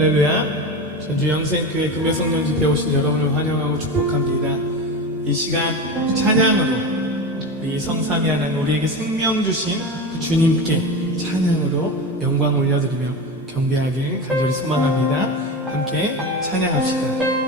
할렐루야. 전주 영생교회 금요성령 집회 오신 여러분을 환영하고 축복합니다. 이 시간 찬양으로 우리 성삼위 하나님 우리에게 생명 주신 그 주님께 찬양으로 영광 올려드리며 경배하길 간절히 소망합니다. 함께 찬양합시다.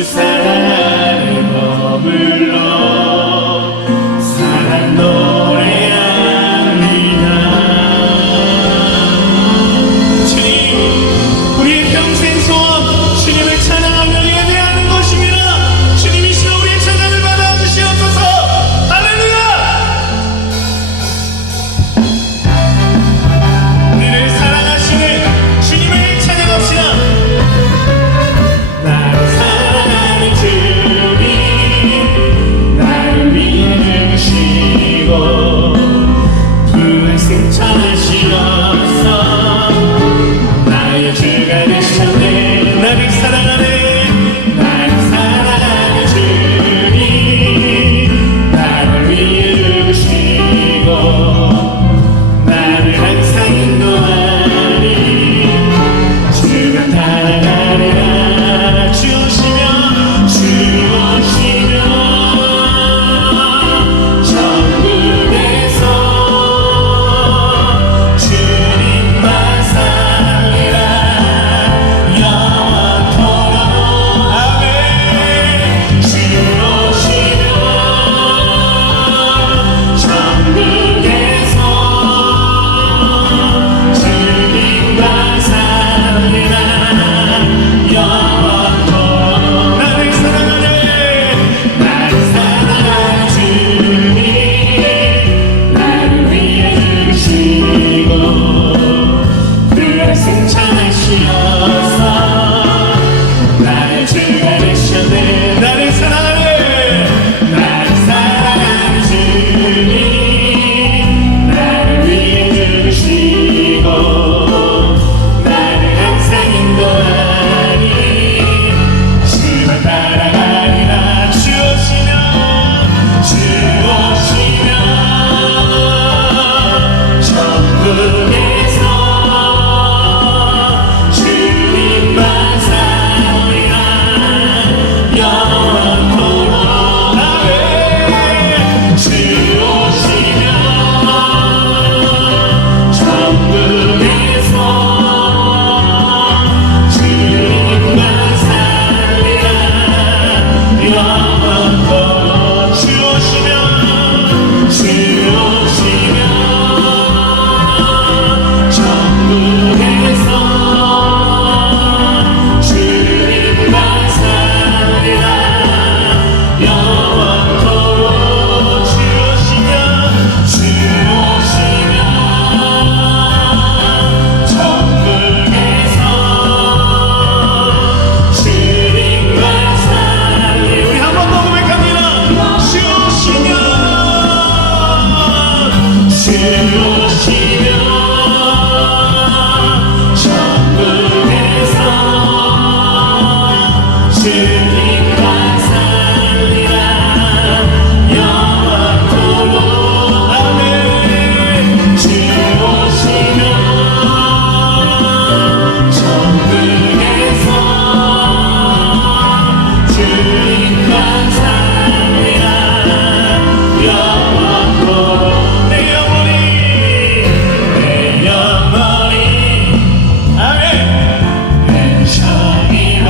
주 사랑 안에 머물러 사랑 노래합니다. 주님, 우리의 평생 소원 주님을 찬양하며 예배하는 것입니다. 주님 이 시간 우리의 찬양을 받아주시옵소서. 할렐루야. 우리를 사랑하시는 주님을 찬양합시다. 나를 사랑하는 주님, 나를 위해 죽으시고 부활 승천하시옵소서. 나의 주가 되셨네. 나를 사랑하는 주님, 나를 위해 죽으시고 나를 항상 인도하니 주가 따라가리라. 주오시면 천국에서 주님만 살리라. 영원토록 아멘. 주오시면 천국에서 주님만 살리라. 영원토록 나를 사랑하는 주님, 나를 위해 죽으시고 부활 승천하시어서 나의 주가 되셨네. 나를 사랑하는 주님, 나를 위해 죽으시고 나를 항상 인도하니 주만 따라가리라. 주오시면 천국에서 주님만 살리라. 영원토록 아멘. 주오시면 천국에서 주님만 살리라. 영원토록 주오시면 천국에서 주님만 살리라. 영원토록 주오시면 천국에서 주님만 살리. 우리 한 번 더 고백합니다. 주오시면 천국에서 주님만 살리라. 영원토록 아멘. 주오시면 천국에서 주님만 살리라. 영원토록 내 영혼이 아멘. 괜찮이라.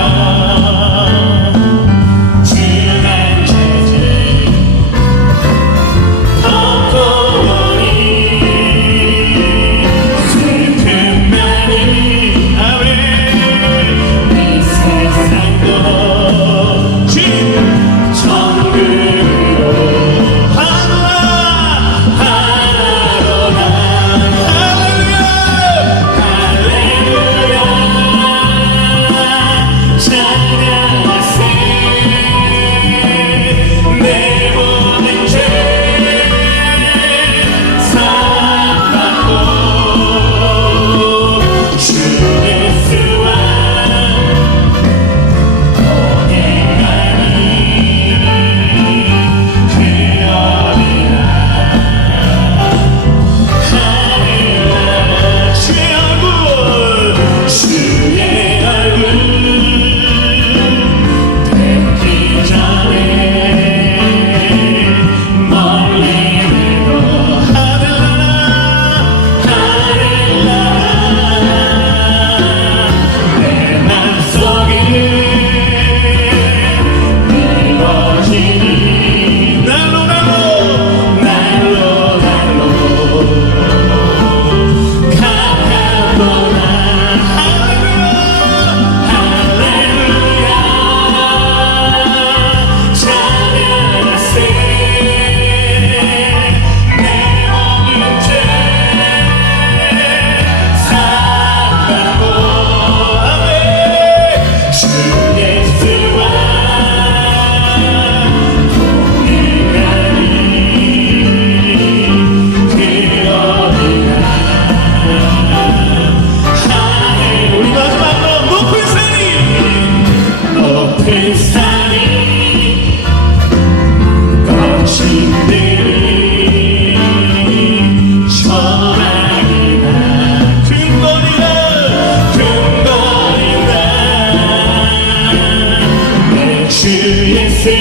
모신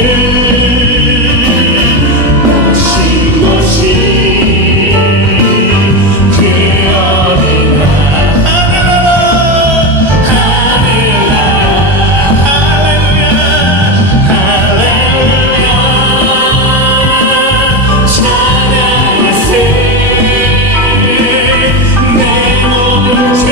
것이 그 어린 내 모든 죄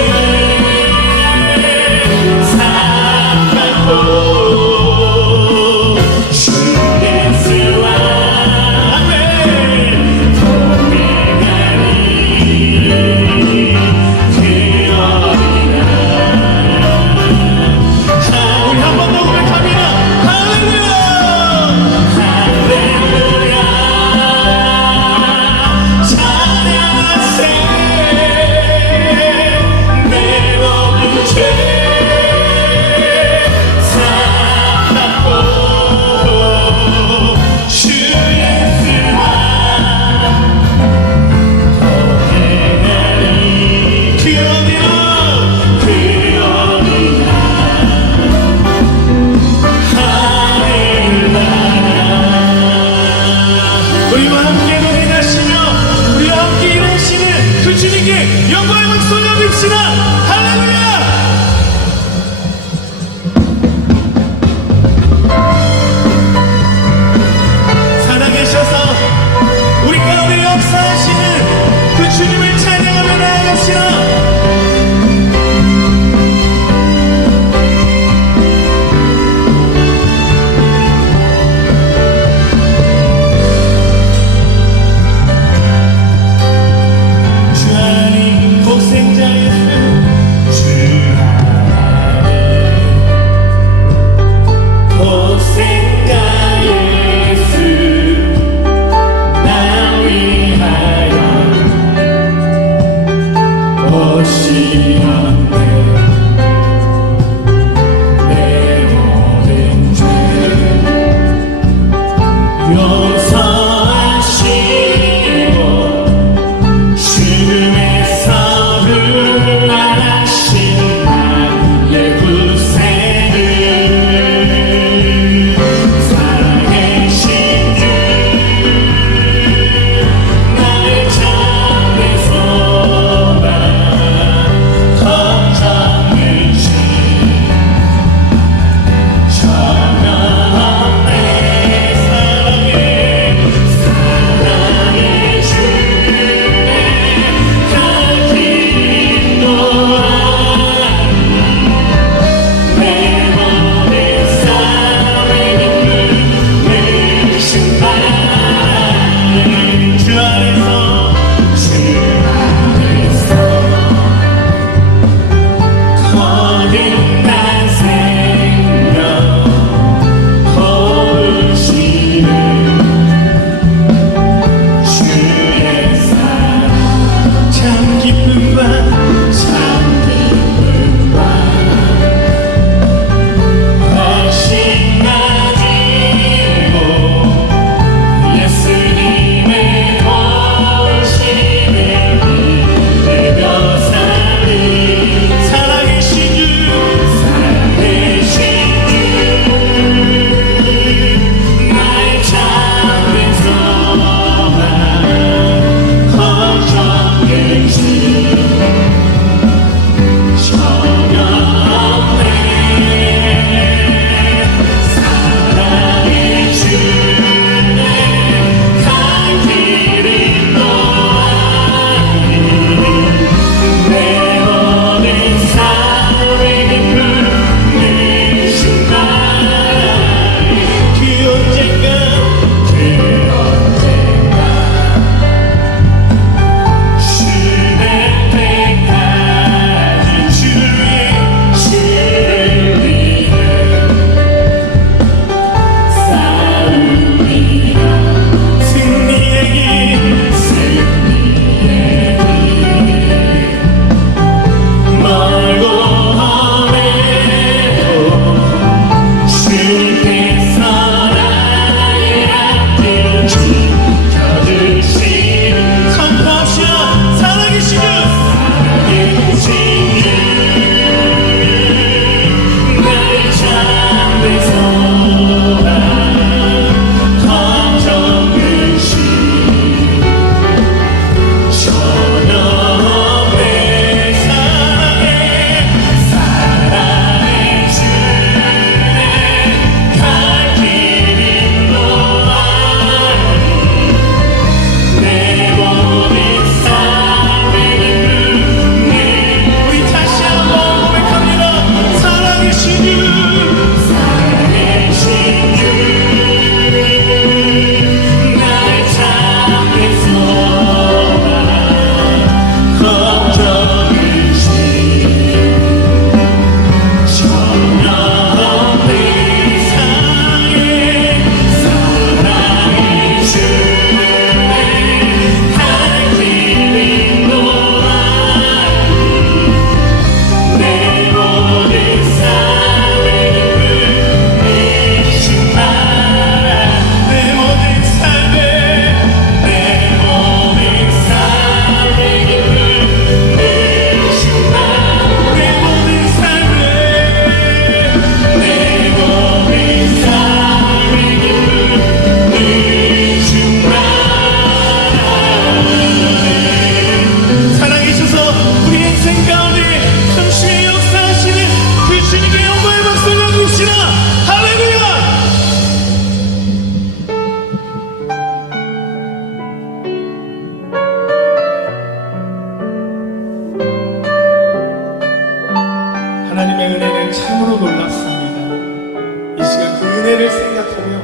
은혜를 생각하며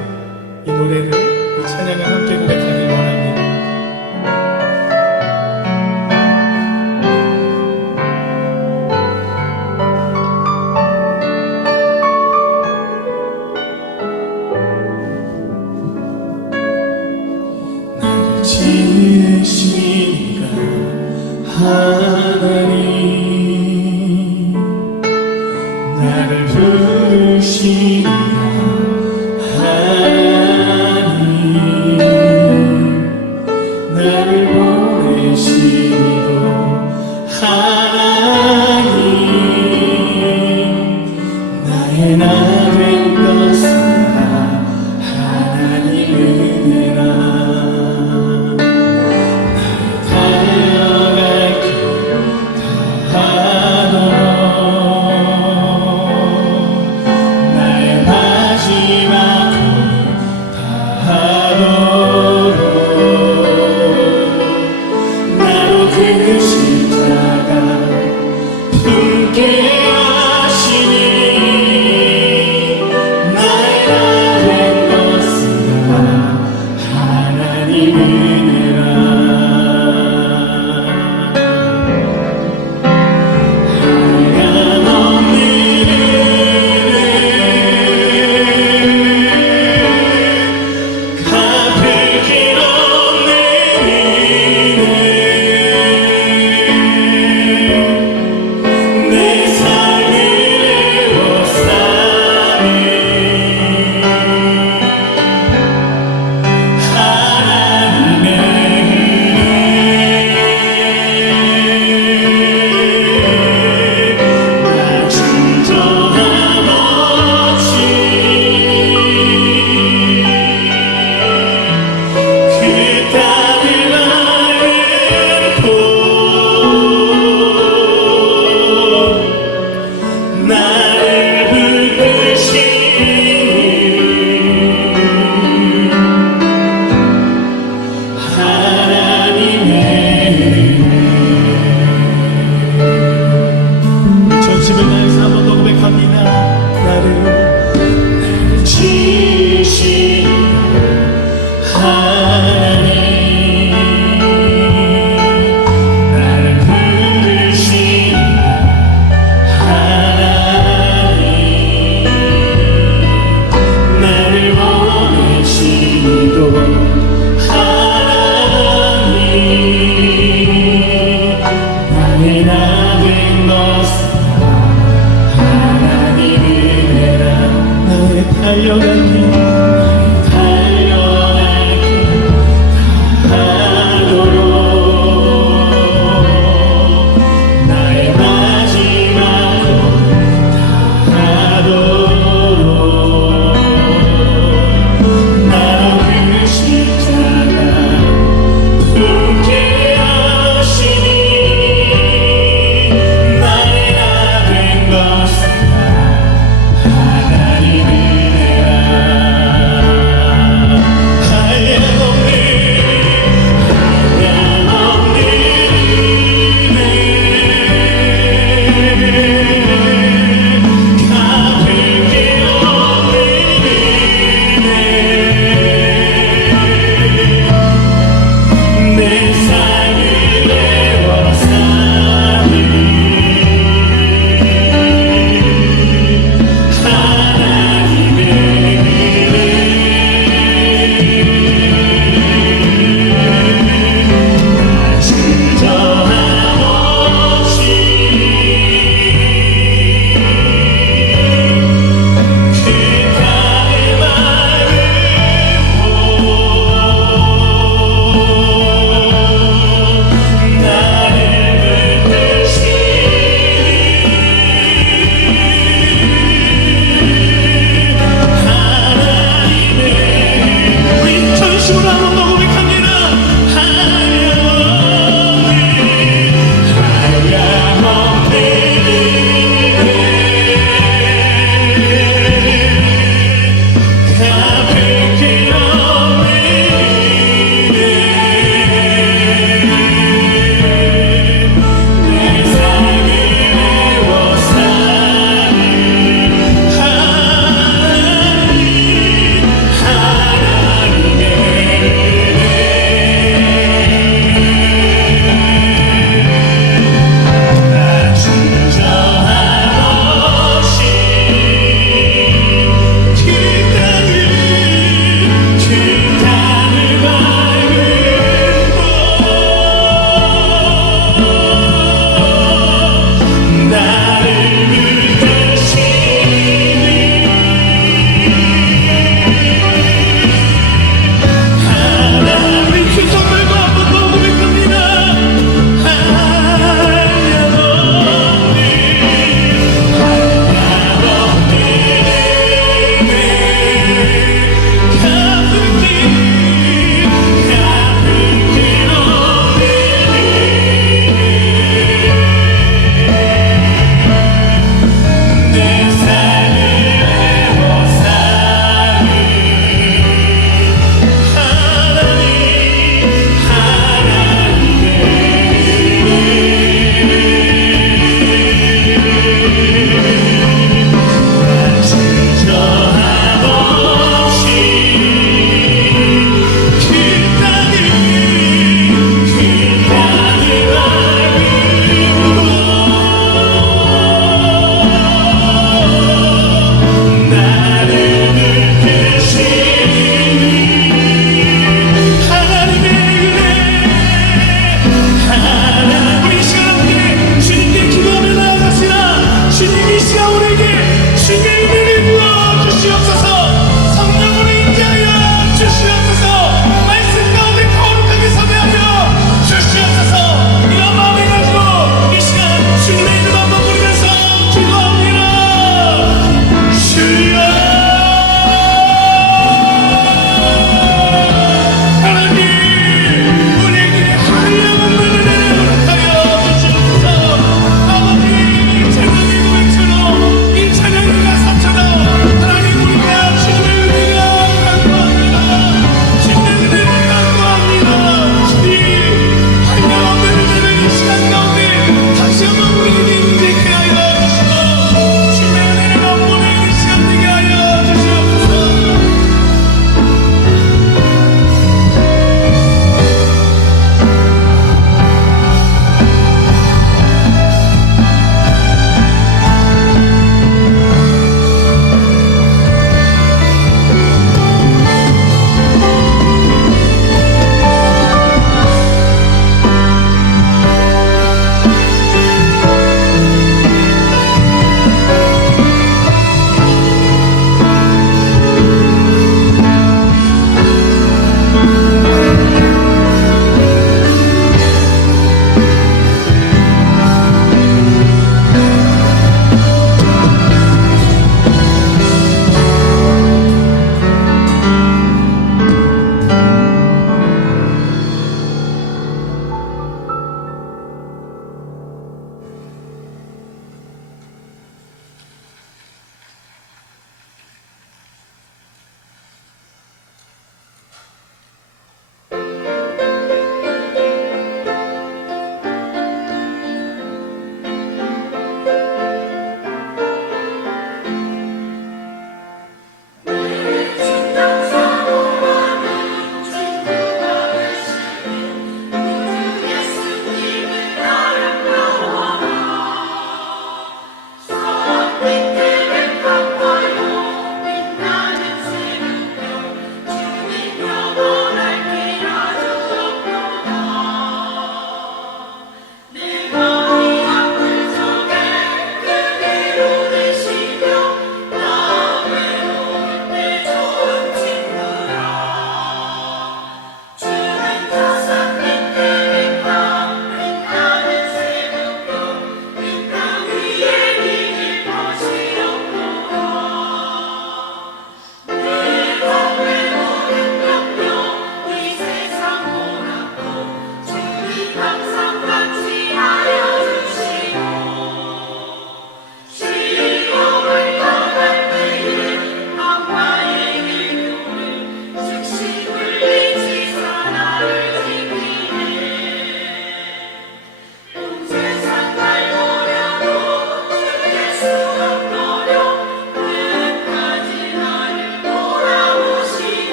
이 노래를, 이 찬양을 함께 고백하길 원합니다. 나를 지으시니가 하나님, 나를 부르시니가 하나님, 나를 보내시니도 하나님, 나의 나 된 것은 다 하나님 은혜라. 하나님의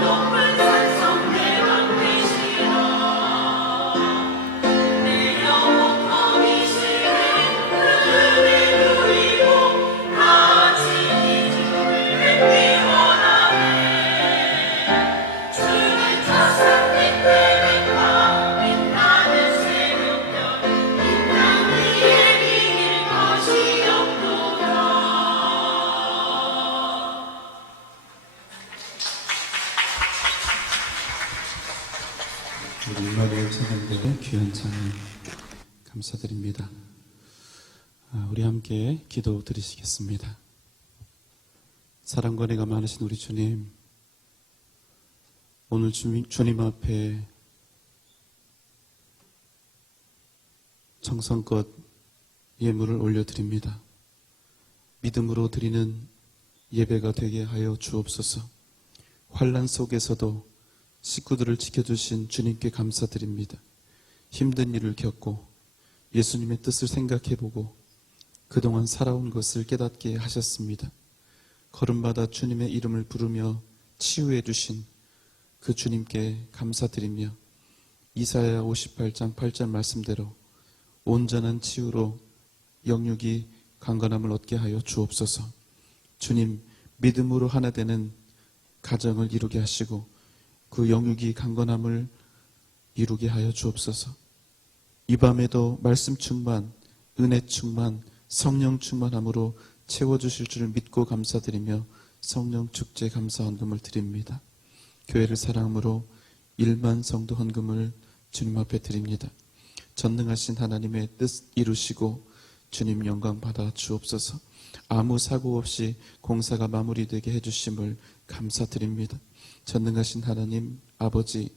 높은 산성 내 맘 되시라. 내 영혼 거미시는 은혜 누리고 같이 주를 뵙기 원하네. 주는 자상님 태백과 빛나는 새벽별 이 땅 위에 비길 것이 없도다. 우리 임마누엘 찬양대회 귀한 찬양 감사드립니다. 우리 함께 기도 드리시겠습니다. 사랑과 은혜가 많으신 우리 주님, 오늘 주님 앞에 정성껏 예물을 올려드립니다. 믿음으로 드리는 예배가 되게 하여 주옵소서. 환난 속에서도 식구들을 지켜주신 주님께 감사드립니다. 힘든 일을 겪고 예수님의 뜻을 생각해보고 그동안 살아온 것을 깨닫게 하셨습니다. 걸음마다 주님의 이름을 부르며 치유해 주신 그 주님께 감사드리며 이사야 58장 8절 말씀대로 온전한 치유로 영육이 강건함을 얻게 하여 주옵소서. 주님, 믿음으로 하나 되는 가정을 이루게 하시고 그 영육이 강건함을 이루게 하여 주옵소서. 이 밤에도 말씀 충만, 은혜 충만, 성령 충만함으로 채워주실 줄을 믿고 감사드리며 성령 축제 감사 헌금을 드립니다. 교회를 사랑함으로 1만 성도 헌금을 주님 앞에 드립니다. 전능하신 하나님의 뜻 이루시고 주님 영광 받아 주옵소서. 아무 사고 없이 공사가 마무리되게 해주심을 감사드립니다. 전능하신 하나님 아버지,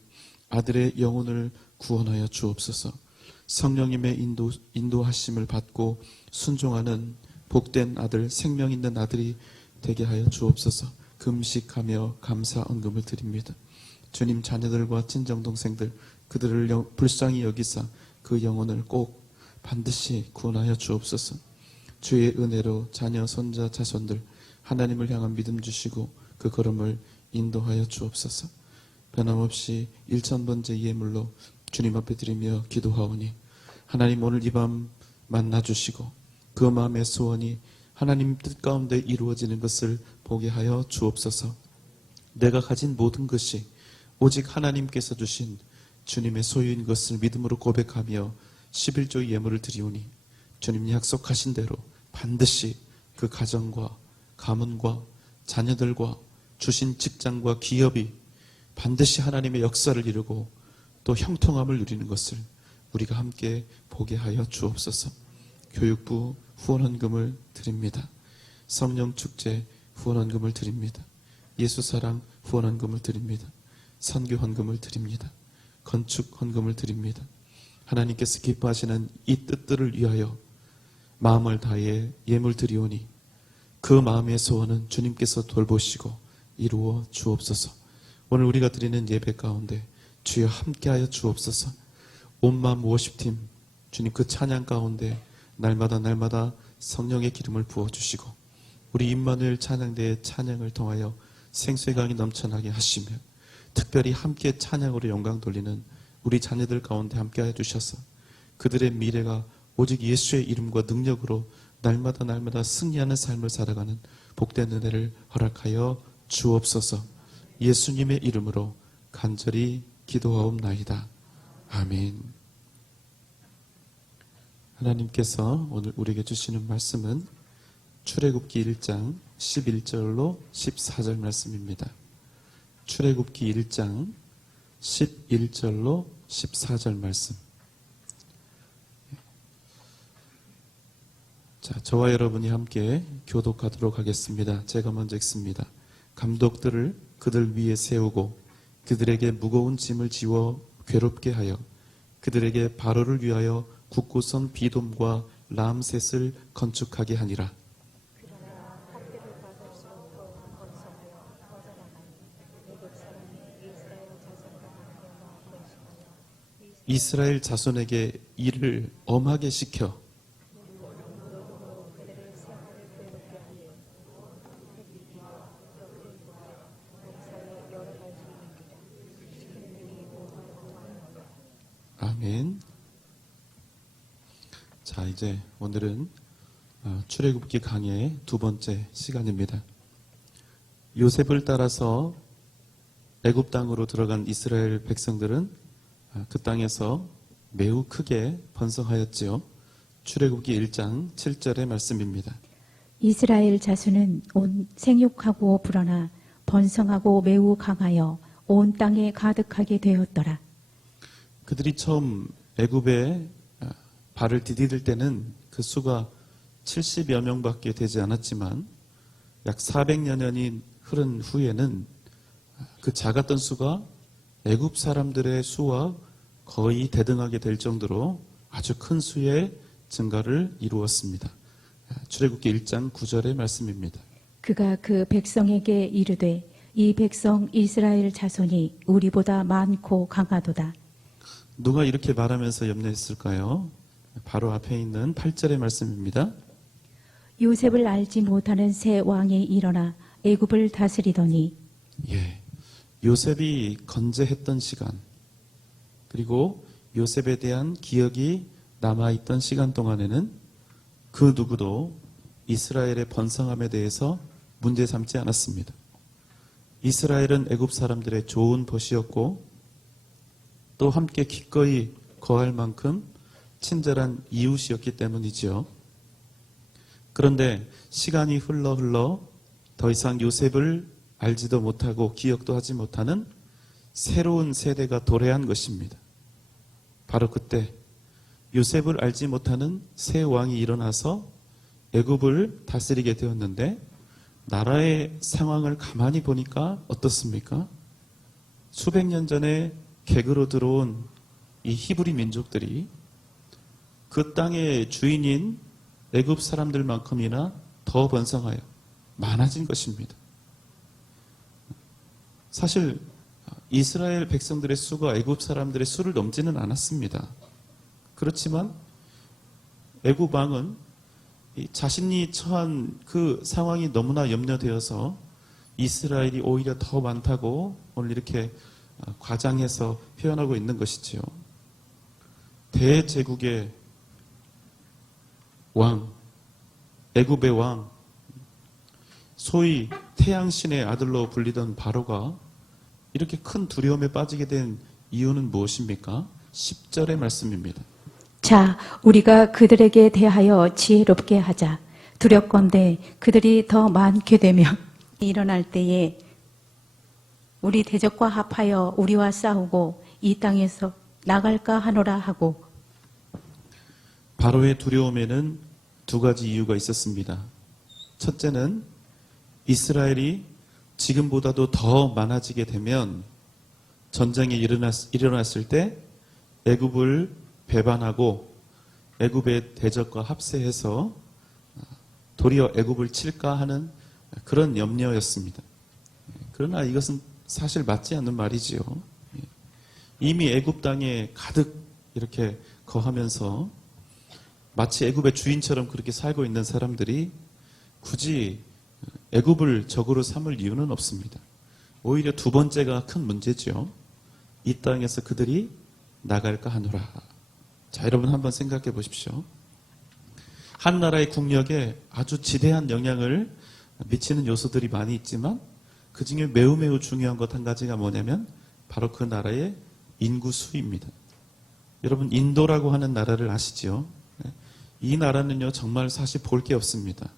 아들의 영혼을 구원하여 주옵소서. 성령님의 인도하심을 받고 순종하는 복된 아들, 생명 있는 아들이 되게 하여 주옵소서. 금식하며 감사 헌금을 드립니다. 주님, 자녀들과 친정동생들 그들을 불쌍히 여기사 그 영혼을 꼭 반드시 구원하여 주옵소서. 주의 은혜로 자녀, 손자, 자손들 하나님을 향한 믿음 주시고 그 걸음을 인도하여 주옵소서. 변함없이 1000번째 예물로 주님 앞에 드리며 기도하오니 하나님, 오늘 이 밤 만나주시고 그 마음의 소원이 하나님 뜻 가운데 이루어지는 것을 보게 하여 주옵소서. 내가 가진 모든 것이 오직 하나님께서 주신 주님의 소유인 것을 믿음으로 고백하며 11조 예물을 드리오니 주님 약속하신 대로 반드시 그 가정과 가문과 자녀들과 주신 직장과 기업이 반드시 하나님의 역사를 이루고 또 형통함을 누리는 것을 우리가 함께 보게 하여 주옵소서. 교육부 후원헌금을 드립니다. 성령축제 후원헌금을 드립니다. 예수사랑 후원헌금을 드립니다. 선교헌금을 드립니다. 건축헌금을 드립니다. 하나님께서 기뻐하시는 이 뜻들을 위하여 마음을 다해 예물 드리오니 그 마음의 소원은 주님께서 돌보시고 이루어 주옵소서. 오늘 우리가 드리는 예배 가운데 주여 함께하여 주옵소서. 온마음 워십팀 주님 그 찬양 가운데 날마다 성령의 기름을 부어주시고 우리 임마누엘 찬양대의 찬양을 통하여 생수의 강이 넘쳐나게 하시며 특별히 함께 찬양으로 영광 돌리는 우리 자녀들 가운데 함께하여 주셔서 그들의 미래가 오직 예수의 이름과 능력으로 날마다 승리하는 삶을 살아가는 복된 은혜를 허락하여 주옵소서. 예수님의 이름으로 간절히 기도하옵나이다. 아멘. 하나님께서 오늘 우리에게 주시는 말씀은 출애굽기 1장 11절로 14절 말씀입니다. 출애굽기 1장 11절로 14절 말씀. 자, 저와 여러분이 함께 교독하도록 하겠습니다. 제가 먼저 읽습니다. 감독들을 그들 위에 세우고 그들에게 무거운 짐을 지워 괴롭게 하여 그들에게 바로를 위하여 굳고선 비돔과 람셋을 건축하게 하니라. 그러나 학대를 받을수록 더욱 번성하여 퍼져나가니 애굽 사람이 이스라엘 자손에게 일을 엄하게 시켜 그들의 생활을 괴롭게 하여 햇빛과 벽을 구하여 농사의 여러 가지 아멘. 자, 이제 오늘은 출애굽기 강의 두 번째 시간입니다. 요셉을 따라서 애굽 땅으로 들어간 이스라엘 백성들은 그 땅에서 매우 크게 번성하였지요. 출애굽기 1장 7절의 말씀입니다. 이스라엘 자손은 온 생육하고 불어나 번성하고 매우 강하여 온 땅에 가득하게 되었더라. 그들이 처음 애굽에 발을 디딜 때는 그 수가 70여 명밖에 되지 않았지만 약 400여 년이 흐른 후에는 그 작았던 수가 애굽 사람들의 수와 거의 대등하게 될 정도로 아주 큰 수의 증가를 이루었습니다. 출애굽기 1장 9절의 말씀입니다. 그가 그 백성에게 이르되 이 백성 이스라엘 자손이 우리보다 많고 강하도다. 누가 이렇게 말하면서 염려했을까요? 바로 앞에 있는 8절의 말씀입니다. 요셉을 알지 못하는 새 왕이 일어나 애굽을 다스리더니 예, 요셉이 건재했던 시간, 그리고 요셉에 대한 기억이 남아있던 시간 동안에는 그 누구도 이스라엘의 번성함에 대해서 문제 삼지 않았습니다. 이스라엘은 애굽 사람들의 좋은 벗이었고 또 함께 기꺼이 거할 만큼 친절한 이웃이었기 때문이지요. 그런데 시간이 흘러 더 이상 요셉을 알지도 못하고 기억도 하지 못하는 새로운 세대가 도래한 것입니다. 바로 그때 요셉을 알지 못하는 새 왕이 일어나서 애굽을 다스리게 되었는데 나라의 상황을 가만히 보니까 어떻습니까? 수백 년 전에 객으로 들어온 이 히브리 민족들이 그 땅의 주인인 애굽 사람들만큼이나 더 번성하여 많아진 것입니다. 사실 이스라엘 백성들의 수가 애굽 사람들의 수를 넘지는 않았습니다. 그렇지만 애굽 왕은 자신이 처한 그 상황이 너무나 염려되어서 이스라엘이 오히려 더 많다고 오늘 이렇게 과장해서 표현하고 있는 것이지요. 대제국의 왕, 애굽의 왕, 소위 태양신의 아들로 불리던 바로가 이렇게 큰 두려움에 빠지게 된 이유는 무엇입니까? 10절의 말씀입니다. 자, 우리가 그들에게 대하여 지혜롭게 하자. 두렵건대 그들이 더 많게 되며 일어날 때에 우리 대적과 합하여 우리와 싸우고 이 땅에서 나갈까 하노라 하고. 바로의 두려움에는 두 가지 이유가 있었습니다. 첫째는 이스라엘이 지금보다도 더 많아지게 되면 전쟁이 일어났을 때 애굽을 배반하고 애굽의 대적과 합세해서 도리어 애굽을 칠까 하는 그런 염려였습니다. 그러나 이것은 사실 맞지 않는 말이지요. 이미 애굽 땅에 가득 이렇게 거하면서 마치 애굽의 주인처럼 그렇게 살고 있는 사람들이 굳이 애굽을 적으로 삼을 이유는 없습니다. 오히려 두 번째가 큰 문제죠. 이 땅에서 그들이 나갈까 하노라. 자, 여러분 한번 생각해 보십시오. 한 나라의 국력에 아주 지대한 영향을 미치는 요소들이 많이 있지만 그 중에 매우 중요한 것 한 가지가 뭐냐면 바로 그 나라의 인구 수입니다. 여러분 인도라고 하는 나라를 아시죠? 이 나라는요 정말 사실 볼 게 없습니다.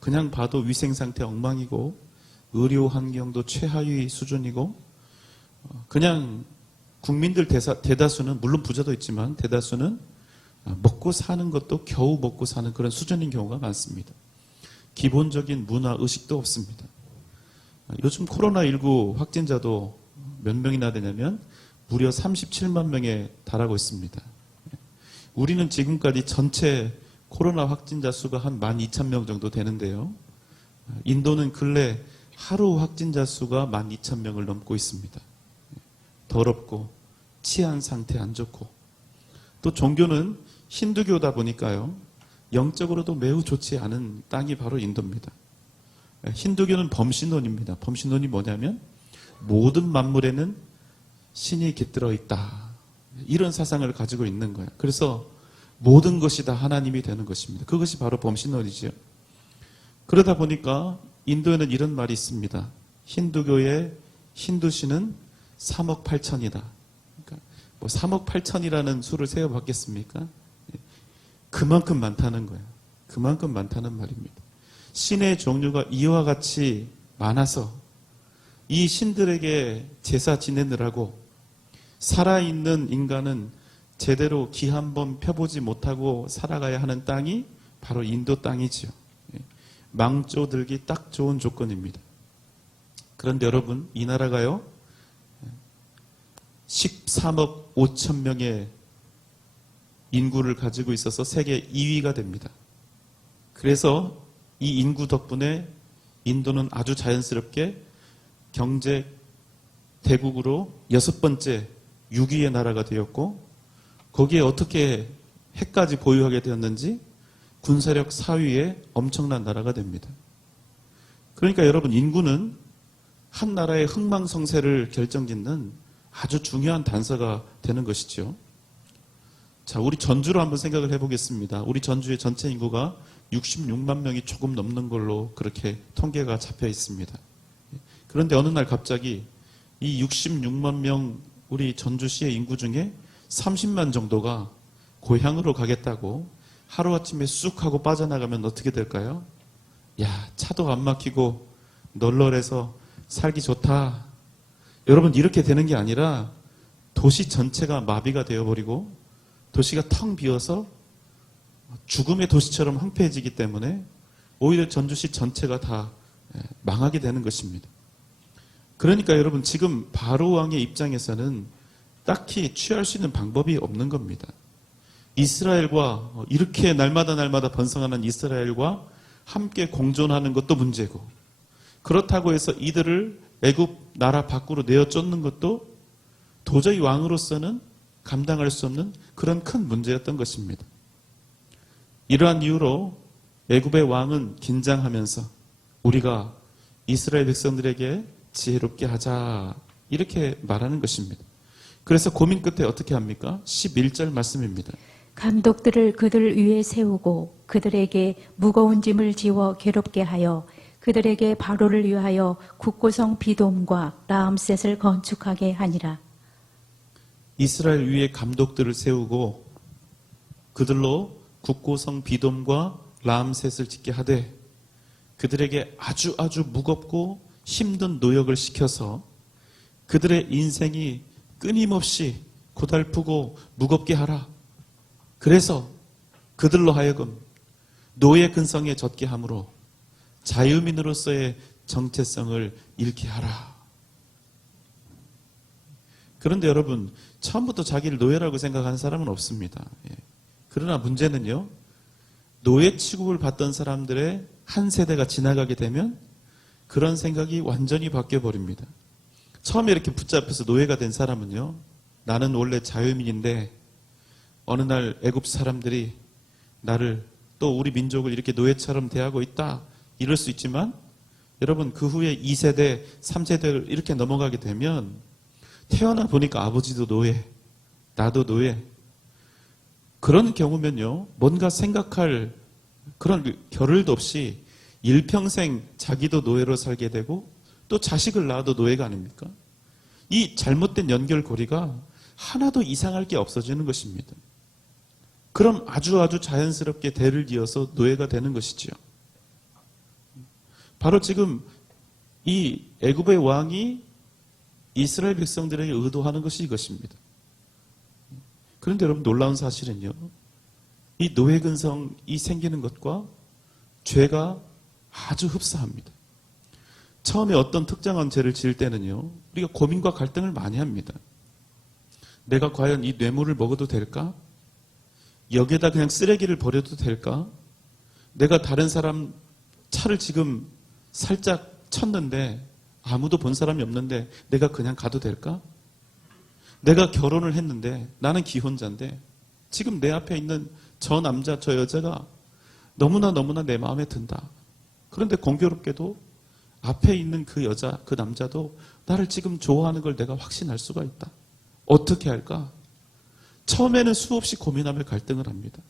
그냥 봐도 위생 상태 엉망이고 의료 환경도 최하위 수준이고 그냥 국민들 대다수는 물론 부자도 있지만 대다수는 먹고 사는 것도 겨우 먹고 사는 그런 수준인 경우가 많습니다. 기본적인 문화 의식도 없습니다. 요즘 코로나19 확진자도 몇 명이나 되냐면 무려 37만 명에 달하고 있습니다. 우리는 지금까지 전체 코로나 확진자 수가 한 12,000명 정도 되는데요. 인도는 근래 하루 확진자 수가 12,000명을 넘고 있습니다. 더럽고 치안 상태 안 좋고 또 종교는 힌두교다 보니까요. 영적으로도 매우 좋지 않은 땅이 바로 인도입니다. 힌두교는 범신론입니다. 범신론이 뭐냐면 모든 만물에는 신이 깃들어 있다. 이런 사상을 가지고 있는 거예요. 그래서 모든 것이 다 하나님이 되는 것입니다. 그것이 바로 범신론이지요. 그러다 보니까 인도에는 이런 말이 있습니다. 힌두교의 힌두신은 3억 8천이다. 그러니까 뭐 3억 8천이라는 수를 세어봤겠습니까? 그만큼 많다는 거예요. 그만큼 많다는 말입니다. 신의 종류가 이와 같이 많아서 이 신들에게 제사 지내느라고 살아있는 인간은 제대로 기 한번 펴보지 못하고 살아가야 하는 땅이 바로 인도 땅이지요. 망조들기 딱 좋은 조건입니다. 그런데 여러분, 이 나라가요, 13억 5천 명의 인구를 가지고 있어서 세계 2위가 됩니다. 그래서 이 인구 덕분에 인도는 아주 자연스럽게 경제 대국으로 6번째 6위의 나라가 되었고, 거기에 어떻게 핵까지 보유하게 되었는지 군사력 4위의 엄청난 나라가 됩니다. 그러니까 여러분, 인구는 한 나라의 흥망성쇠를 결정짓는 아주 중요한 단서가 되는 것이죠. 자, 우리 전주로 한번 생각을 해보겠습니다. 우리 전주의 전체 인구가 66만 명이 조금 넘는 걸로 그렇게 통계가 잡혀 있습니다. 그런데 어느 날 갑자기 이 66만 명 우리 전주시의 인구 중에 30만 정도가 고향으로 가겠다고 하루아침에 쑥 하고 빠져나가면 어떻게 될까요? 야, 차도 안 막히고 널널해서 살기 좋다. 여러분, 이렇게 되는 게 아니라 도시 전체가 마비가 되어버리고 도시가 텅 비어서 죽음의 도시처럼 황폐해지기 때문에 오히려 전주시 전체가 다 망하게 되는 것입니다. 그러니까 여러분, 지금 바로 왕의 입장에서는 딱히 취할 수 있는 방법이 없는 겁니다. 이스라엘과 이렇게 날마다 번성하는 이스라엘과 함께 공존하는 것도 문제고, 그렇다고 해서 이들을 애굽 나라 밖으로 내어 쫓는 것도 도저히 왕으로서는 감당할 수 없는 그런 큰 문제였던 것입니다. 이러한 이유로 애굽의 왕은 긴장하면서 우리가 이스라엘 백성들에게 지혜롭게 하자, 이렇게 말하는 것입니다. 그래서 고민 끝에 어떻게 합니까? 11절 말씀입니다. 감독들을 그들 위에 세우고 그들에게 무거운 짐을 지워 괴롭게 하여 그들에게 바로를 위하여 국고성 비돔과 라암셋을 건축하게 하니라. 이스라엘 위에 감독들을 세우고 그들로 국고성 비돔과 라암셋을 짓게 하되 그들에게 아주 무겁고 힘든 노역을 시켜서 그들의 인생이 끊임없이 고달프고 무겁게 하라. 그래서 그들로 하여금 노예 근성에 젖게 함으로 자유민으로서의 정체성을 잃게 하라. 그런데 여러분, 처음부터 자기를 노예라고 생각하는 사람은 없습니다. 그러나 문제는요, 노예 취급을 받던 사람들의 한 세대가 지나가게 되면 그런 생각이 완전히 바뀌어 버립니다. 처음에 이렇게 붙잡혀서 노예가 된 사람은요, 나는 원래 자유민인데 어느 날 애굽 사람들이 나를, 또 우리 민족을 이렇게 노예처럼 대하고 있다, 이럴 수 있지만 여러분, 그 후에 2세대, 3세대를 이렇게 넘어가게 되면 태어나 보니까 아버지도 노예, 나도 노예. 그런 경우면요, 뭔가 생각할 그런 겨를도 없이 일평생 자기도 노예로 살게 되고 또 자식을 낳아도 노예가 아닙니까? 이 잘못된 연결고리가 하나도 이상할 게 없어지는 것입니다. 그럼 아주 자연스럽게 대를 이어서 노예가 되는 것이지요. 바로 지금 이 애굽의 왕이 이스라엘 백성들에게 의도하는 것이 이것입니다. 그런데 여러분, 놀라운 사실은요, 이 노예 근성이 생기는 것과 죄가 아주 흡사합니다. 처음에 어떤 특정한 죄를 지을 때는요, 우리가 고민과 갈등을 많이 합니다. 내가 과연 이 뇌물을 먹어도 될까? 여기에다 그냥 쓰레기를 버려도 될까? 내가 다른 사람 차를 지금 살짝 쳤는데 아무도 본 사람이 없는데 내가 그냥 가도 될까? 내가 결혼을 했는데 나는 기혼자인데 지금 내 앞에 있는 저 남자, 저 여자가 너무나 내 마음에 든다. 그런데 공교롭게도 앞에 있는 그 여자, 그 남자도 나를 지금 좋아하는 걸 내가 확신할 수가 있다. 어떻게 할까? 처음에는 수없이 고민하며 갈등을 합니다.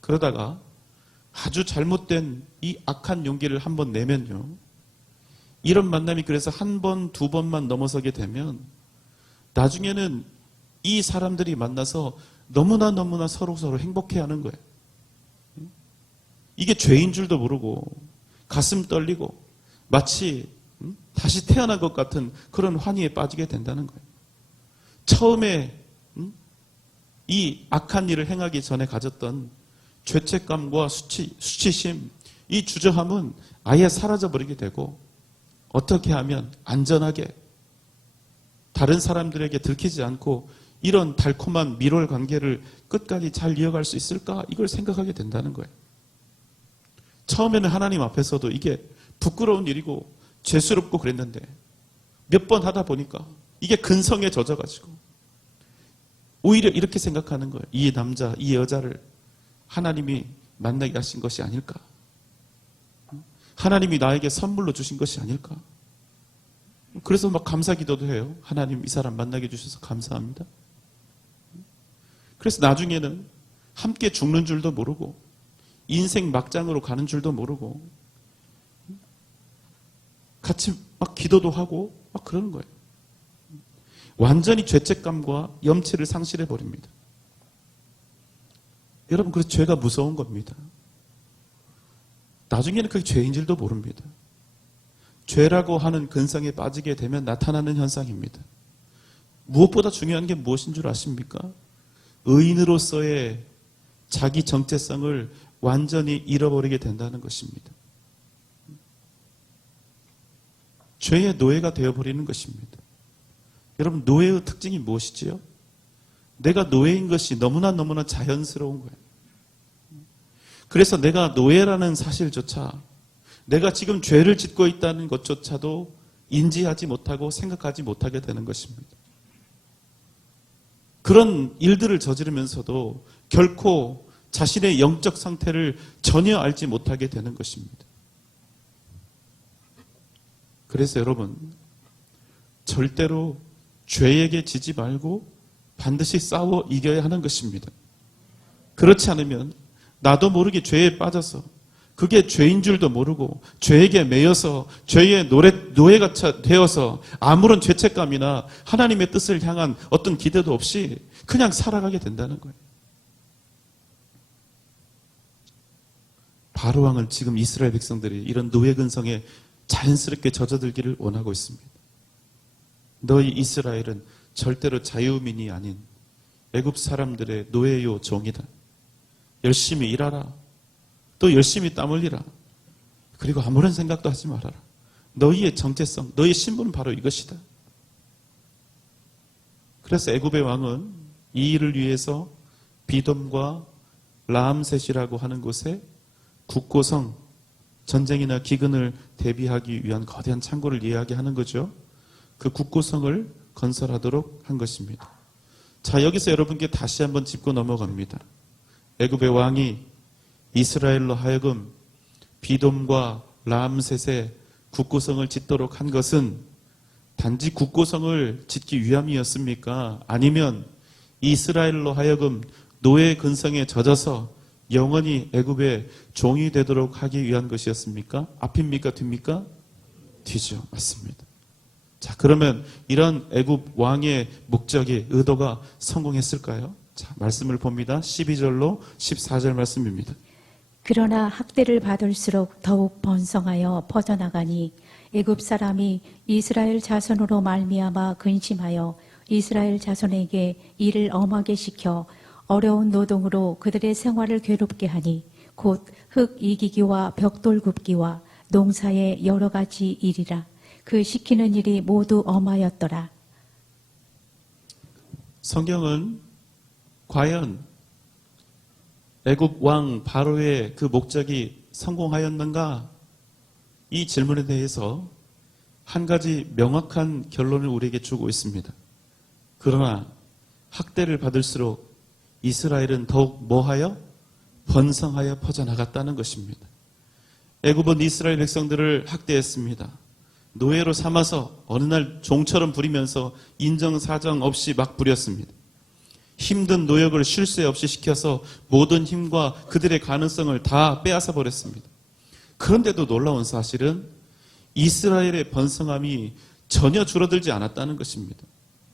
그러다가 아주 잘못된 이 악한 용기를 한번 내면요. 이런 만남이 그래서 한 번, 두 번만 넘어서게 되면 나중에는 이 사람들이 만나서 너무나 서로 행복해하는 거예요. 이게 죄인 줄도 모르고 가슴 떨리고 마치 다시 태어난 것 같은 그런 환희에 빠지게 된다는 거예요. 처음에 이 악한 일을 행하기 전에 가졌던 죄책감과 수치심, 이 주저함은 아예 사라져버리게 되고 어떻게 하면 안전하게 다른 사람들에게 들키지 않고 이런 달콤한 밀월 관계를 끝까지 잘 이어갈 수 있을까? 이걸 생각하게 된다는 거예요. 처음에는 하나님 앞에서도 이게 부끄러운 일이고 죄스럽고 그랬는데 몇 번 하다 보니까 이게 근성에 젖어가지고 오히려 이렇게 생각하는 거예요. 이 남자, 이 여자를 하나님이 만나게 하신 것이 아닐까? 하나님이 나에게 선물로 주신 것이 아닐까? 그래서 막 감사 기도도 해요. 하나님 이 사람 만나게 해주셔서 감사합니다. 그래서 나중에는 함께 죽는 줄도 모르고 인생 막장으로 가는 줄도 모르고 같이 막 기도도 하고 막 그러는 거예요. 완전히 죄책감과 염치를 상실해 버립니다. 여러분, 그래서 죄가 무서운 겁니다. 나중에는 그게 죄인 줄도 모릅니다. 죄라고 하는 근성에 빠지게 되면 나타나는 현상입니다. 무엇보다 중요한 게 무엇인 줄 아십니까? 의인으로서의 자기 정체성을 완전히 잃어버리게 된다는 것입니다. 죄의 노예가 되어버리는 것입니다. 여러분, 노예의 특징이 무엇이지요? 내가 노예인 것이 너무나 자연스러운 거예요. 그래서 내가 노예라는 사실조차, 내가 지금 죄를 짓고 있다는 것조차도 인지하지 못하고 생각하지 못하게 되는 것입니다. 그런 일들을 저지르면서도 결코 자신의 영적 상태를 전혀 알지 못하게 되는 것입니다. 그래서 여러분, 절대로 죄에게 지지 말고 반드시 싸워 이겨야 하는 것입니다. 그렇지 않으면 나도 모르게 죄에 빠져서 그게 죄인 줄도 모르고 죄에게 매여서 죄의 노예가 되어서 아무런 죄책감이나 하나님의 뜻을 향한 어떤 기대도 없이 그냥 살아가게 된다는 거예요. 바로 왕은 지금 이스라엘 백성들이 이런 노예 근성에 자연스럽게 젖어들기를 원하고 있습니다. 너희 이스라엘은 절대로 자유민이 아닌 애굽 사람들의 노예요 종이다. 열심히 일하라. 또 열심히 땀 흘리라. 그리고 아무런 생각도 하지 말아라. 너희의 정체성, 너희의 신분은 바로 이것이다. 그래서 애굽의 왕은 이 일을 위해서 비돔과 라암셋이라고 하는 곳에 국고성, 전쟁이나 기근을 대비하기 위한 거대한 창고를 이야기하는 거죠. 그 국고성을 건설하도록 한 것입니다. 자, 여기서 여러분께 다시 한번 짚고 넘어갑니다. 애굽의 왕이 이스라엘로 하여금 비돔과 라암셋의 국고성을 짓도록 한 것은 단지 국고성을 짓기 위함이었습니까? 아니면 이스라엘로 하여금 노예 근성에 젖어서 영원히 애굽의 종이 되도록 하기 위한 것이었습니까? 앞입니까? 뒤입니까? 뒤죠. 맞습니다. 자, 그러면 이런 애굽 왕의 목적이, 의도가 성공했을까요? 자, 말씀을 봅니다. 12절로 14절 말씀입니다. 그러나 학대를 받을수록 더욱 번성하여 퍼져나가니 애굽 사람이 이스라엘 자손으로 말미암아 근심하여 이스라엘 자손에게 일을 엄하게 시켜 어려운 노동으로 그들의 생활을 괴롭게 하니 곧 흙 이기기와 벽돌 굽기와 농사의 여러 가지 일이라. 그 시키는 일이 모두 엄하였더라. 성경은 과연 애굽 왕 바로의 그 목적이 성공하였는가? 이 질문에 대해서 한 가지 명확한 결론을 우리에게 주고 있습니다. 그러나 학대를 받을수록 이스라엘은 더욱 뭐하여? 번성하여 퍼져나갔다는 것입니다. 애굽은 이스라엘 백성들을 학대했습니다. 노예로 삼아서 어느 날 종처럼 부리면서 인정사정 없이 막 부렸습니다. 힘든 노역을 쉴 새 없이 시켜서 모든 힘과 그들의 가능성을 다 빼앗아 버렸습니다. 그런데도 놀라운 사실은 이스라엘의 번성함이 전혀 줄어들지 않았다는 것입니다.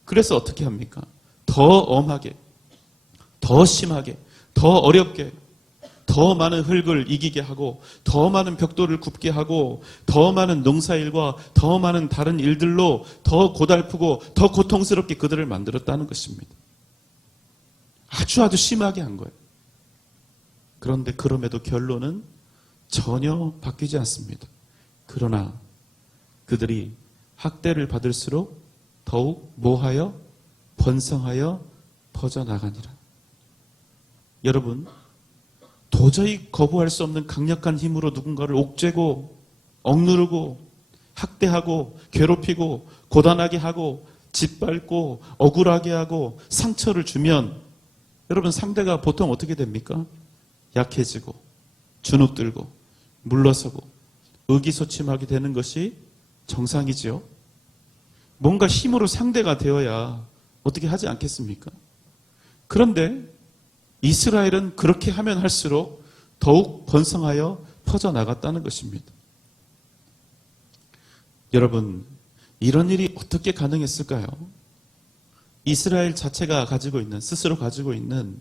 그래서 어떻게 합니까? 더 엄하게, 더 심하게, 더 어렵게, 더 많은 흙을 이기게 하고, 더 많은 벽돌을 굽게 하고, 더 많은 농사일과 더 많은 다른 일들로 더 고달프고 더 고통스럽게 그들을 만들었다는 것입니다. 아주 심하게 한 거예요. 그런데 그럼에도 결론은 전혀 바뀌지 않습니다. 그러나 그들이 학대를 받을수록 더욱 뭐하여? 번성하여 퍼져나가니라. 여러분, 도저히 거부할 수 없는 강력한 힘으로 누군가를 옥죄고 억누르고 학대하고 괴롭히고 고단하게 하고 짓밟고 억울하게 하고 상처를 주면 여러분, 상대가 보통 어떻게 됩니까? 약해지고 주눅들고 물러서고 의기소침하게 되는 것이 정상이지요. 뭔가 힘으로 상대가 되어야 어떻게 하지 않겠습니까? 그런데 이스라엘은 그렇게 하면 할수록 더욱 번성하여 퍼져나갔다는 것입니다. 여러분, 이런 일이 어떻게 가능했을까요? 이스라엘 자체가 스스로 가지고 있는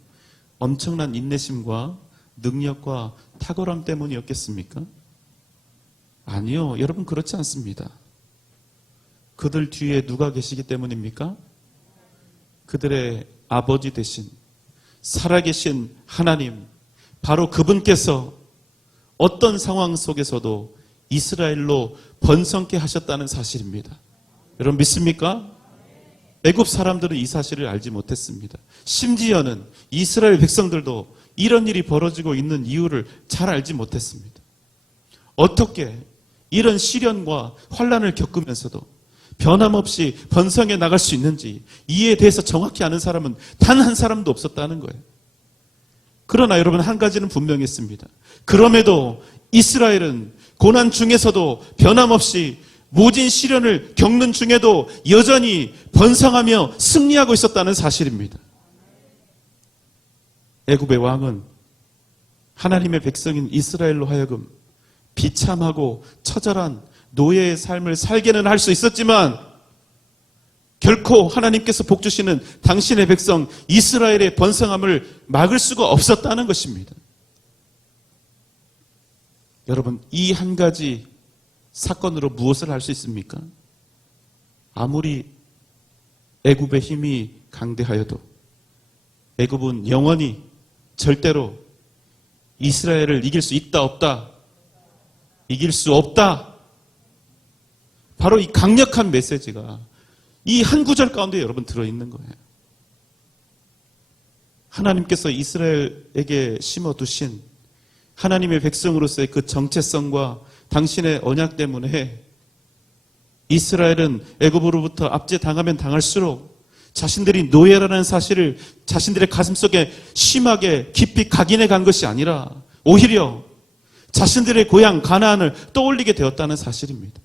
엄청난 인내심과 능력과 탁월함 때문이었겠습니까? 아니요, 여러분, 그렇지 않습니다. 그들 뒤에 누가 계시기 때문입니까? 그들의 아버지 되신 살아계신 하나님, 바로 그분께서 어떤 상황 속에서도 이스라엘로 번성케 하셨다는 사실입니다. 여러분, 믿습니까? 애굽 사람들은 이 사실을 알지 못했습니다. 심지어는 이스라엘 백성들도 이런 일이 벌어지고 있는 이유를 잘 알지 못했습니다. 어떻게 이런 시련과 환난을 겪으면서도 변함없이 번성해 나갈 수 있는지 이에 대해서 정확히 아는 사람은 단 한 사람도 없었다는 거예요. 그러나 여러분, 한 가지는 분명했습니다. 그럼에도 이스라엘은 고난 중에서도 변함없이 모진 시련을 겪는 중에도 여전히 번성하며 승리하고 있었다는 사실입니다. 애굽의 왕은 하나님의 백성인 이스라엘로 하여금 비참하고 처절한 노예의 삶을 살게는 할 수 있었지만 결코 하나님께서 복 주시는 당신의 백성 이스라엘의 번성함을 막을 수가 없었다는 것입니다. 여러분, 이 한 가지 사건으로 무엇을 할 수 있습니까? 아무리 애굽의 힘이 강대하여도 애굽은 영원히 절대로 이스라엘을 이길 수 있다 없다? 이길 수 없다. 바로 이 강력한 메시지가 이 한 구절 가운데 여러분 들어있는 거예요. 하나님께서 이스라엘에게 심어두신 하나님의 백성으로서의 그 정체성과 당신의 언약 때문에 이스라엘은 애굽으로부터 압제당하면 당할수록 자신들이 노예라는 사실을 자신들의 가슴속에 심하게 깊이 각인해 간 것이 아니라 오히려 자신들의 고향 가나안을 떠올리게 되었다는 사실입니다.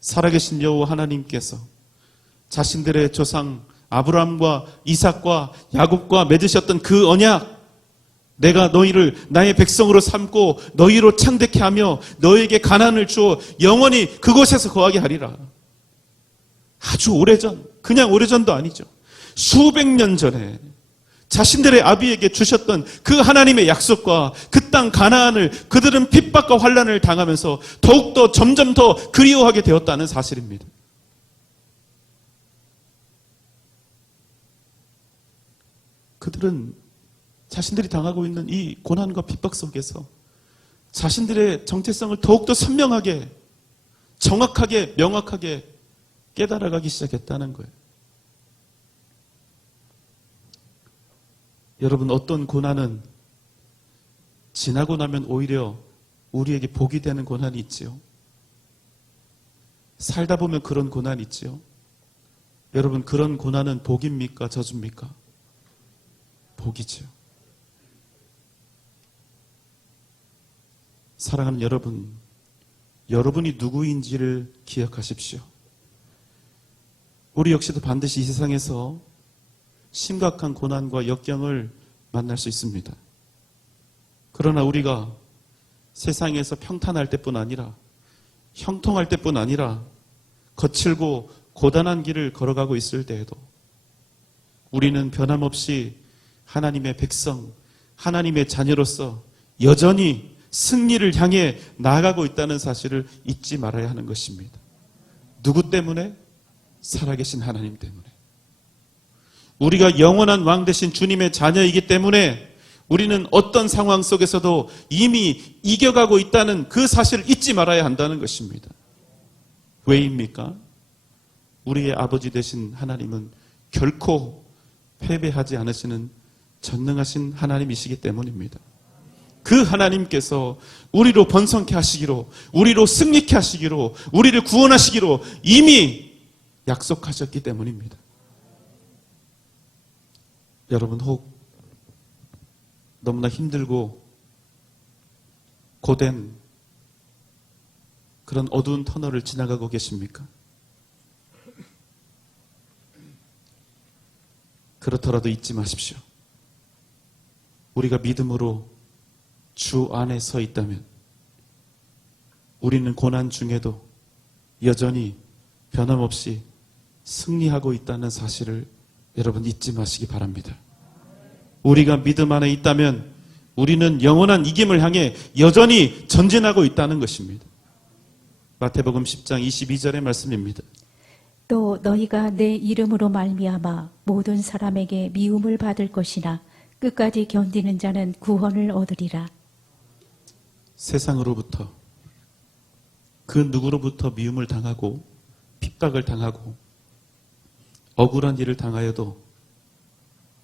살아계신 여호와 하나님께서 자신들의 조상 아브라함과 이삭과 야곱과 맺으셨던 그 언약, 내가 너희를 나의 백성으로 삼고 너희로 창대케 하며 너희에게 가나안을 주어 영원히 그곳에서 거하게 하리라. 아주 오래전, 그냥 오래전도 아니죠. 수백 년 전에 자신들의 아비에게 주셨던 그 하나님의 약속과 그 땅 가나안을 그들은 핍박과 환난을 당하면서 더욱더 점점 더 그리워하게 되었다는 사실입니다. 그들은 자신들이 당하고 있는 이 고난과 핍박 속에서 자신들의 정체성을 더욱더 선명하게, 정확하게, 명확하게 깨달아가기 시작했다는 거예요. 여러분, 어떤 고난은 지나고 나면 오히려 우리에게 복이 되는 고난이 있지요. 살다 보면 그런 고난이 있지요. 여러분, 그런 고난은 복입니까? 저주입니까? 복이지요. 사랑하는 여러분, 여러분이 누구인지를 기억하십시오. 우리 역시도 반드시 이 세상에서 심각한 고난과 역경을 만날 수 있습니다. 그러나 우리가 세상에서 평탄할 때뿐 아니라 형통할 때뿐 아니라 거칠고 고단한 길을 걸어가고 있을 때에도 우리는 변함없이 하나님의 백성, 하나님의 자녀로서 여전히 승리를 향해 나아가고 있다는 사실을 잊지 말아야 하는 것입니다. 누구 때문에? 살아계신 하나님 때문에. 우리가 영원한 왕 되신 주님의 자녀이기 때문에 우리는 어떤 상황 속에서도 이미 이겨가고 있다는 그 사실을 잊지 말아야 한다는 것입니다. 왜입니까? 우리의 아버지 되신 하나님은 결코 패배하지 않으시는 전능하신 하나님이시기 때문입니다. 그 하나님께서 우리로 번성케 하시기로, 우리로 승리케 하시기로, 우리를 구원하시기로 이미 약속하셨기 때문입니다. 여러분, 혹 너무나 힘들고 고된 그런 어두운 터널을 지나가고 계십니까? 그렇더라도 잊지 마십시오. 우리가 믿음으로 주 안에 서 있다면 우리는 고난 중에도 여전히 변함없이 승리하고 있다는 사실을 여러분 잊지 마시기 바랍니다. 우리가 믿음 안에 있다면 우리는 영원한 이김을 향해 여전히 전진하고 있다는 것입니다. 마태복음 10장 22절의 말씀입니다. 또 너희가 내 이름으로 말미암아 모든 사람에게 미움을 받을 것이나 끝까지 견디는 자는 구원을 얻으리라. 세상으로부터 그 누구로부터 미움을 당하고 핍박을 당하고 억울한 일을 당하여도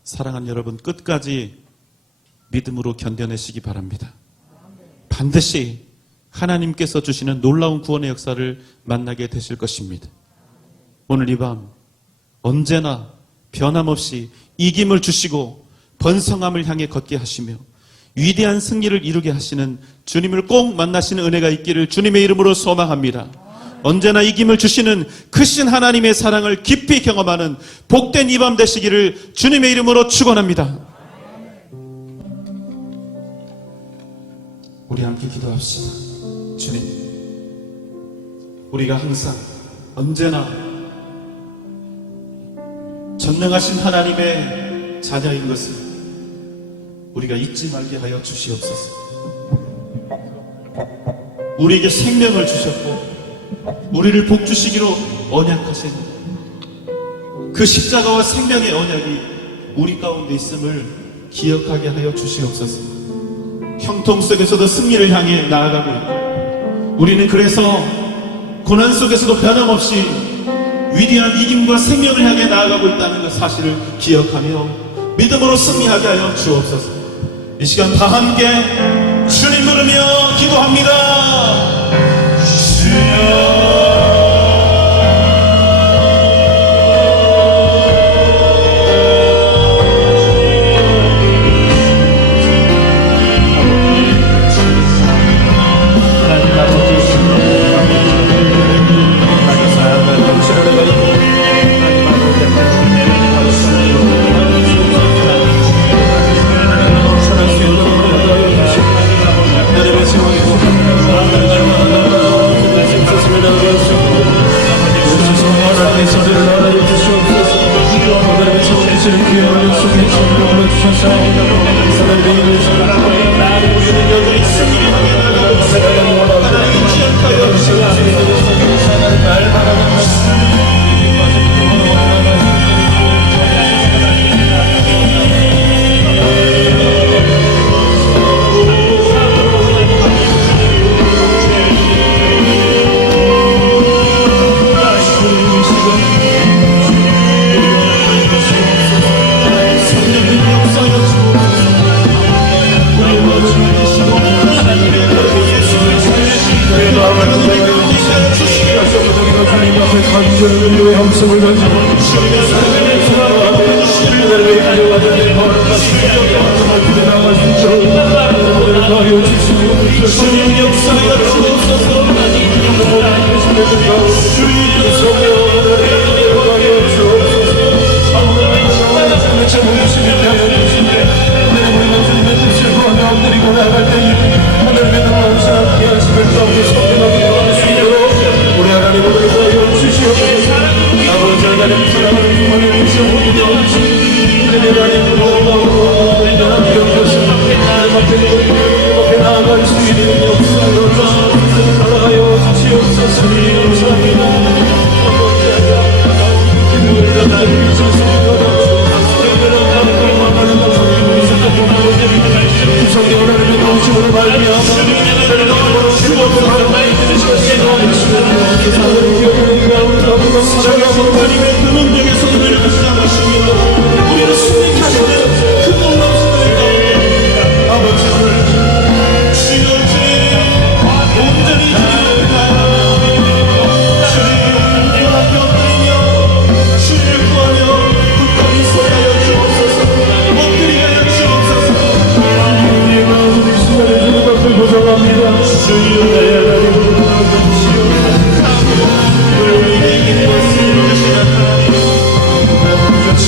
사랑하는 여러분, 끝까지 믿음으로 견뎌내시기 바랍니다. 반드시 하나님께서 주시는 놀라운 구원의 역사를 만나게 되실 것입니다. 오늘 이 밤 언제나 변함없이 이김을 주시고 번성함을 향해 걷게 하시며 위대한 승리를 이루게 하시는 주님을 꼭 만나시는 은혜가 있기를 주님의 이름으로 소망합니다. 언제나 이김을 주시는 크신 하나님의 사랑을 깊이 경험하는 복된 이 밤 되시기를 주님의 이름으로 축원합니다. 우리 함께 기도합시다. 주님, 우리가 항상 언제나 전능하신 하나님의 자녀인 것을 우리가 잊지 말게 하여 주시옵소서. 우리에게 생명을 주셨고 우리를 복주시기로 언약하신 그 십자가와 생명의 언약이 우리 가운데 있음을 기억하게 하여 주시옵소서. 형통 속에서도 승리를 향해 나아가고 있고 우리는 그래서 고난 속에서도 변함없이 위대한 이김과 생명을 향해 나아가고 있다는 그 사실을 기억하며 믿음으로 승리하게 하여 주옵소서. 이 시간 다 함께 주님 부르며 기도합니다. 주여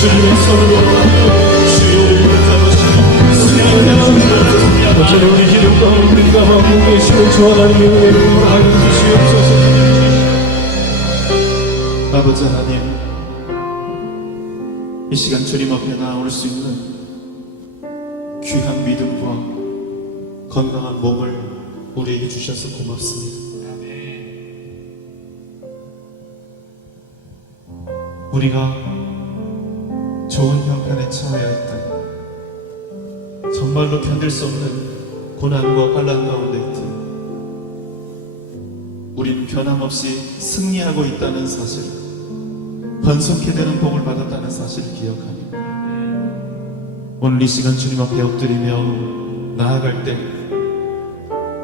주님의 손으로 주의 붙잡으시고 어쩌면 우리 기름 가운데 감하고 계시는 주 하나님의 은혜를 하여 주시옵소서. 아버지 하나님, 이 시간 주님 앞에 나올 수 있는 귀한 믿음과 건강한 몸을 우리에게 주셔서 고맙습니다. 우리가 좋은 형편에 처해야 했다. 정말로 견딜 수 없는 고난과 환난 가운데 있다. 우리는 변함없이 승리하고 있다는 사실, 번성케 되는 복을 받았다는 사실을 기억하며 오늘 이 시간 주님 앞에 엎드리며 나아갈 때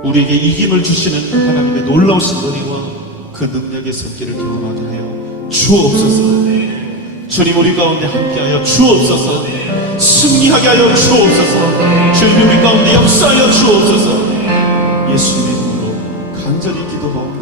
우리에게 이김을 주시는 하나님의 놀라우신 은혜와 그 능력의 손길을 경험하게 하여 주옵소서. 주님 우리 가운데 함께하여 주옵소서. 승리하게 하여 주옵소서. 주님 우리 가운데 역사하여 주옵소서. 예수님의 이름으로 간절히 기도하옵나이다.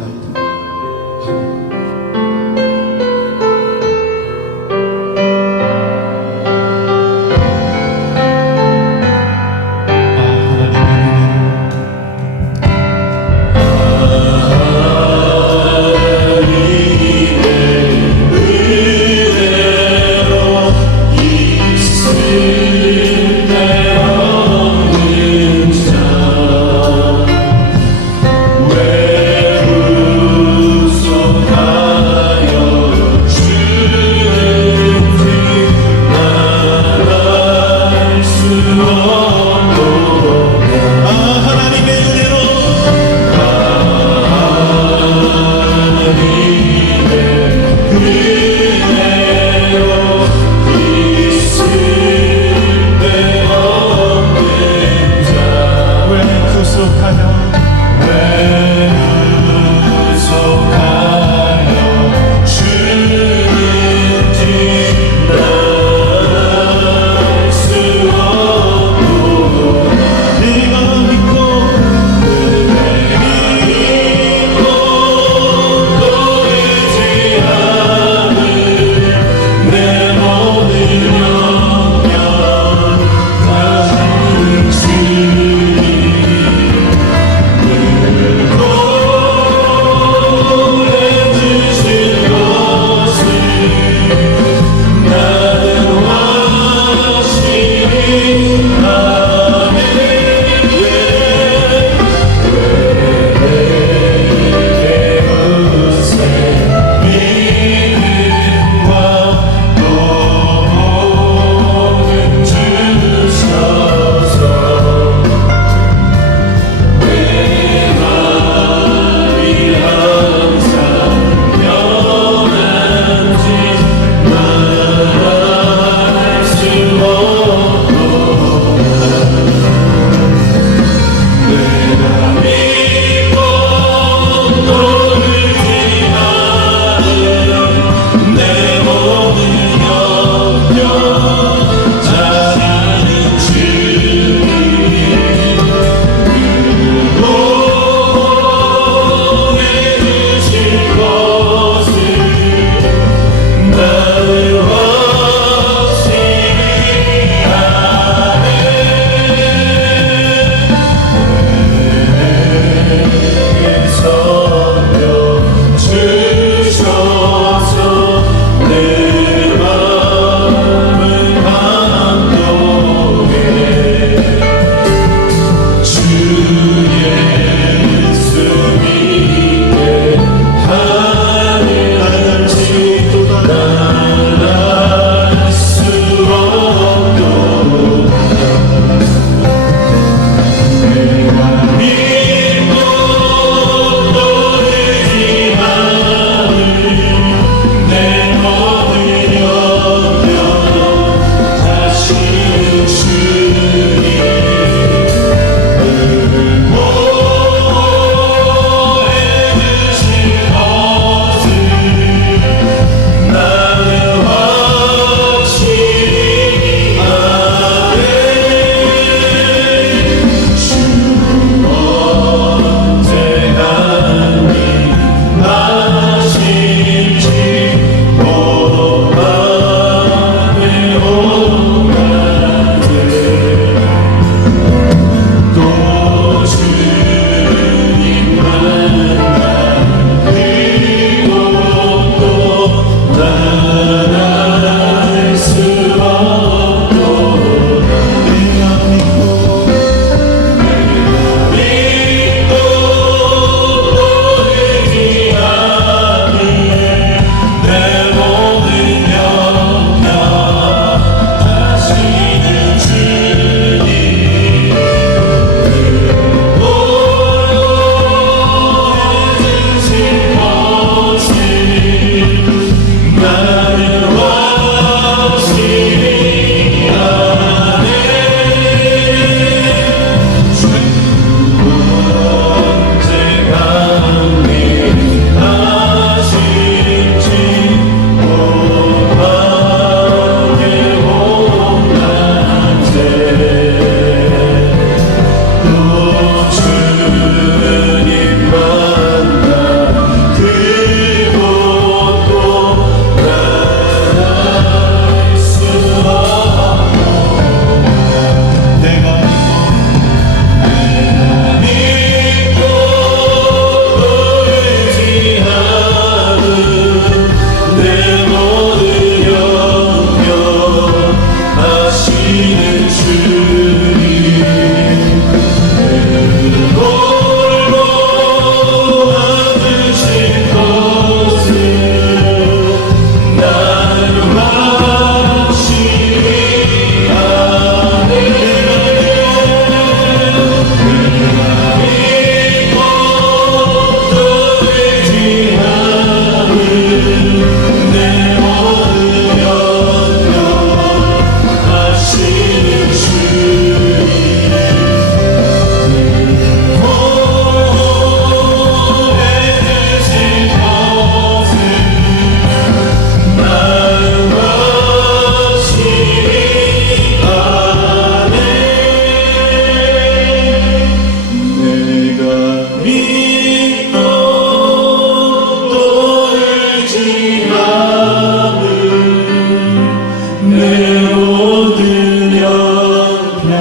내 모든 형편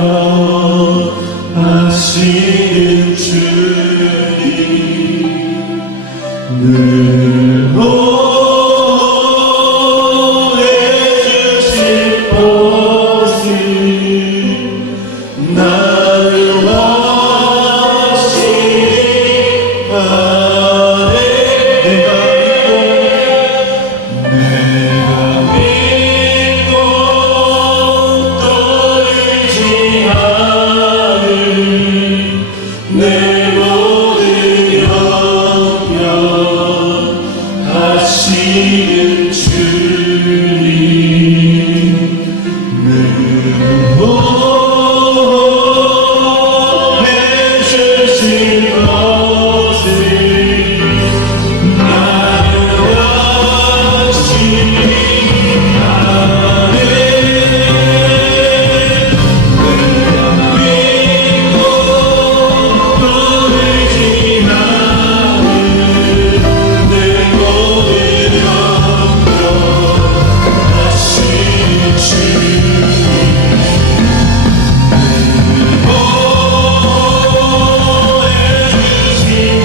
하시는 주님 늘 보호해주실 것을 나는 확신하네. 내가 믿고 떨지 않을 내 모든 형편 하시는 주님 늘 보호해주실 것을 나는 확신하네. 내가 믿고 떨지 않을 내 모든 형편 하시는 주님 보호해주신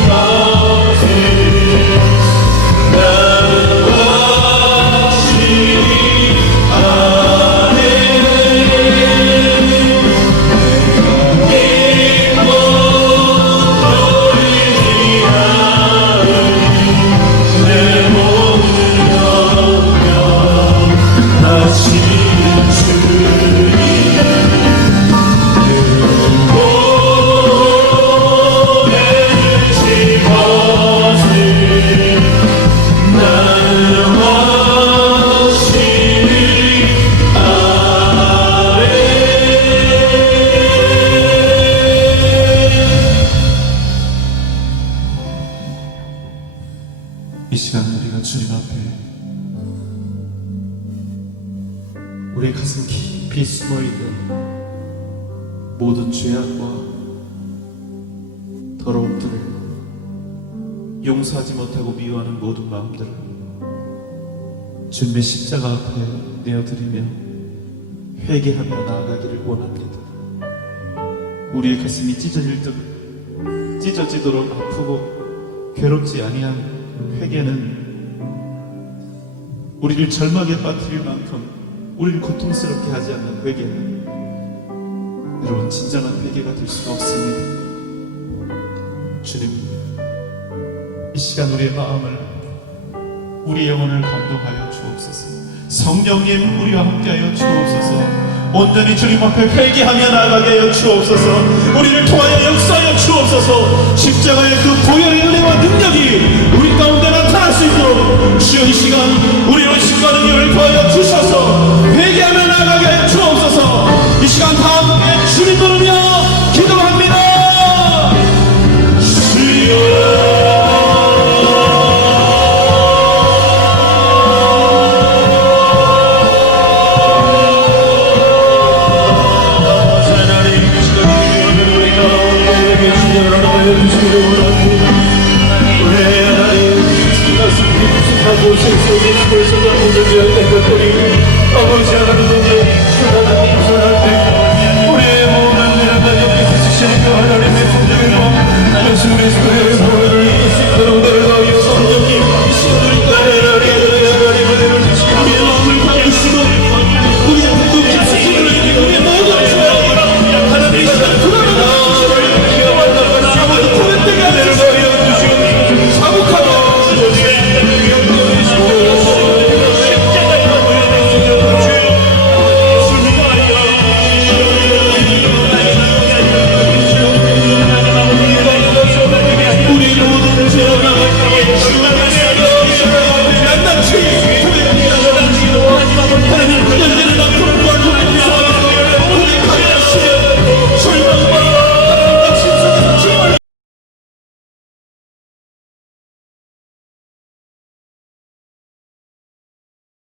것을 나는 확신하네. 내가 믿고 떨지 않을 내 모든 형편 하시는 주님 보호해주신 것을 나는 이 시간 우리가 주님 앞에 우리의 가슴 깊이 숨어있는 모든 죄악과 더러움들을 용서하지 못하고 미워하는 모든 마음들을 주님의 십자가 앞에 내어드리며 회개하며 나아가기를 원합니다. 우리의 가슴이 찢어지도록 아프고 괴롭지 아니한 회개는 우리를 절망에 빠뜨릴 만큼 우리를 고통스럽게 하지 않는 회개는 여러분 진정한 회개가 될 수가 없습니다. 주님, 이 시간 우리의 마음을 우리의 영혼을 감동하여 주옵소서. 성령님 우리와 함께하여 주옵소서. 온전히 주님 앞에 회개하며 나아가게 하여 주옵소서. 우리를 통하여 역사하여 주옵소서. 십자가의 그 보혈의 은혜와 능력이 우리 가운데 나타날 수 있도록 주여 이 시간 우리의 신과 능력을 더하여 주셔서